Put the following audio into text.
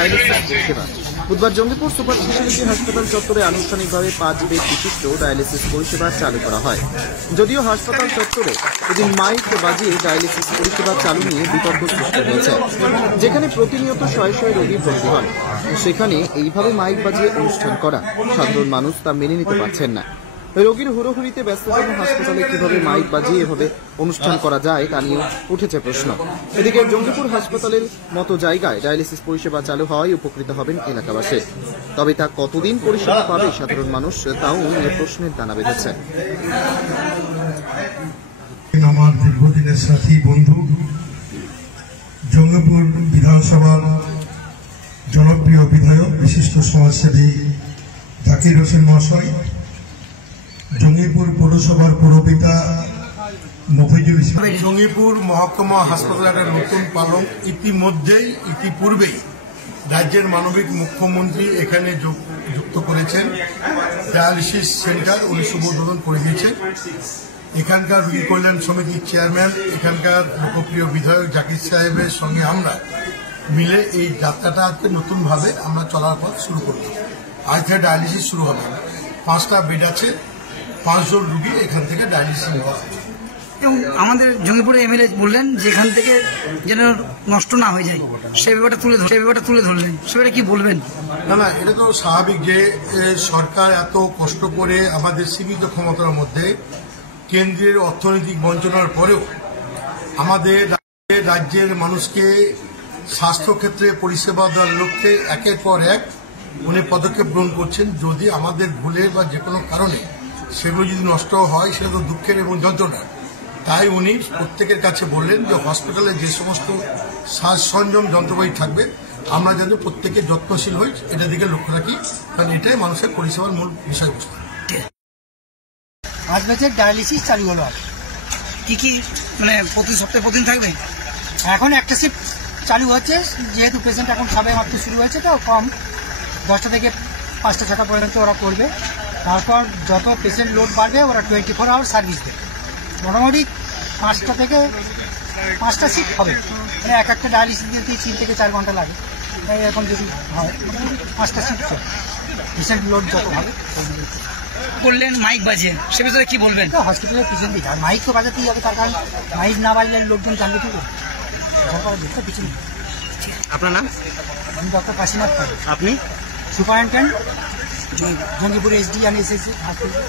Dialysis পরিষেবা। বুধবার Jangipur super speciality হাসপাতাল চত্বরে আনুষ্ঠানিকভাবে 5 বেড বিশিষ্ট ডায়ালিসিস পরিষেবা চালু করা হয়। যদিও হাসপাতাল চত্বরে এদিন মাইক বাজিয়ে ডায়ালিসিস পরিষেবা চালু নিয়ে বিতর্ক সৃষ্টি হয়েছে। যেখানে প্রতিনিয়ত শয়ে শয়ে রোগী ভর্তি হন, সেখানে এইভাবে মাইক বাজিয়ে অনুষ্ঠান করা সাধারণ মানুষ তা মেনে নিতে পারছেন না। রোগীর হুড়োহুড়িতে ব্যস্ততম হাসপাতালে কিভাবে মাইক বাজিয়ে এভাবে অনুষ্ঠান করা যায় তা নিয়ে উঠেছে প্রশ্ন। এদিকে জঙ্গিপুর হাসপাতালের মতো জায়গায় ডায়ালিসিস পরিষেবা চালু হওয়ায় উপকৃত হবেন এলাকাবাসী। তবে তা কতদিন পরিষেবা পাবে সাধারণ মানুষ, তাও নিয়ে প্রশ্নের দানা বেঁধেছে। আমার দীর্ঘদিনের সাথী বন্ধু জঙ্গিপুর বিধানসভার জনপ্রিয় বিধায়ক বিশিষ্ট সমাজসেবী জাকির হোসেন মহাশয়, জঙ্গিপুর পৌরসভার পৌরপিতা মফিজুল ইসলাম, জঙ্গিপুর মহকুমা হাসপাতালের নতুন পালক ইতিপূর্বেই রাজ্যের মানবিক মুখ্যমন্ত্রী এখানে যুক্ত করেছেন। ডায়ালিসিস সেন্টার উনি শুভ উদ্বোধন করে দিয়েছেন। এখানকার রোগী কল্যাণ সমিতির চেয়ারম্যান, এখানকার লোকপ্রিয় বিধায়ক জাকির সাহেবের সঙ্গে আমরা মিলে এই যাত্রাটা আজকে নতুনভাবে আমরা চলার পথ শুরু করলাম। আজ থেকে ডায়ালিসিস শুরু হবে। 5টা বেড আছে, 5 জন রোগী এখান থেকে ডায়ালিসিস নেওয়া হবে। এবং আমাদের জঙ্গিপুরে এমএলএ বললেন যে এখান থেকে যেন নষ্ট না হয়ে যায়, সেই ব্যাপারটা তুলে ধরলেন, সেটা কি বলবেন? না, এটা তো স্বাভাবিক যে সরকার এত কষ্ট করে আমাদের সীমিত ক্ষমতার মধ্যে কেন্দ্রের অর্থনৈতিক বঞ্চনার পরেও আমাদের রাজ্যের মানুষকে স্বাস্থ্যক্ষেত্রে পরিষেবা দেওয়ার লক্ষ্যে একের পর এক উনি পদক্ষেপ গ্রহণ করছেন। যদি আমাদের ভুলে বা যে কোনো কারণে সেগুলো যদি নষ্ট হয়, সেটা তো দুঃখের এবং যন্ত্রণার। তাই উনি প্রত্যেকের কাছে বললেন যে হসপিটালে যে সমস্ত সাজ সরঞ্জাম যন্ত্রপাতি থাকবে আমরা যেন প্রত্যেকে যত্নশীল হই, এটা দিকে লক্ষ্য রাখি, কারণ এটাই মানুষের পরিষেবার মূল বিষয়বস্তু। আজ বেজে ডায়ালিসিস চালু হলো। কি কি মানে প্রতি সপ্তাহে প্রতিদিন থাকবে? এখন একটা শিফট চালু হচ্ছে, যেহেতু পেশেন্ট এখন সবে মাত্র শুরু হয়েছে, তো কম 10টা থেকে 5টা 6টা পর্যন্ত ওরা করবে। তারপর যত পেশেন্ট লোড বাড়বে ওরা 24 আওয়ার সার্ভিস দেবে। মোটামুটি 5টা থেকে 5টা শিফট হবে, মানে এক একটা ডায়ালিসিস দিতে 3 থেকে 4 ঘন্টা লাগে। তাই এখন যদি হয় 5টা শিফট চলে, পেশেন্ট লোড যত হবে। বললেন মাইক বাজে, সে বিষয়ে কি বলবেন? হসপিটালের পিছন দিকে মাইক তো বাজাতেই হবে, তার কারণ মাইক না বাজলে লোকজন জানবে কি করে? পিছনে। আপনার নাম? আমি ডক্টর কাশীনাথ পাল। আপনি? Superintendent Jangipur SD and SSC হাসপাতাল।